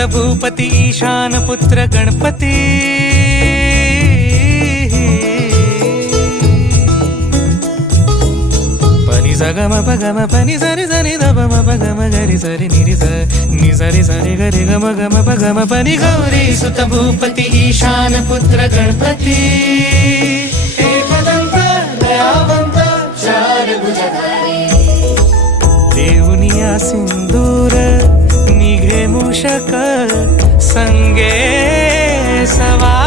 सुत भूपती ईशान पुत्र गणपती पनि सगम पगम पनि सरि सरि दपम पगम गरि सरि निरि स नि सरि सरि गरि गम गम पगम पनि गौरी सुत भूपती ईशान पुत्र गणपती एकदंत दयावंत चार भुजधारी देवनिया सिंदूर निघे मूषक संगे सवा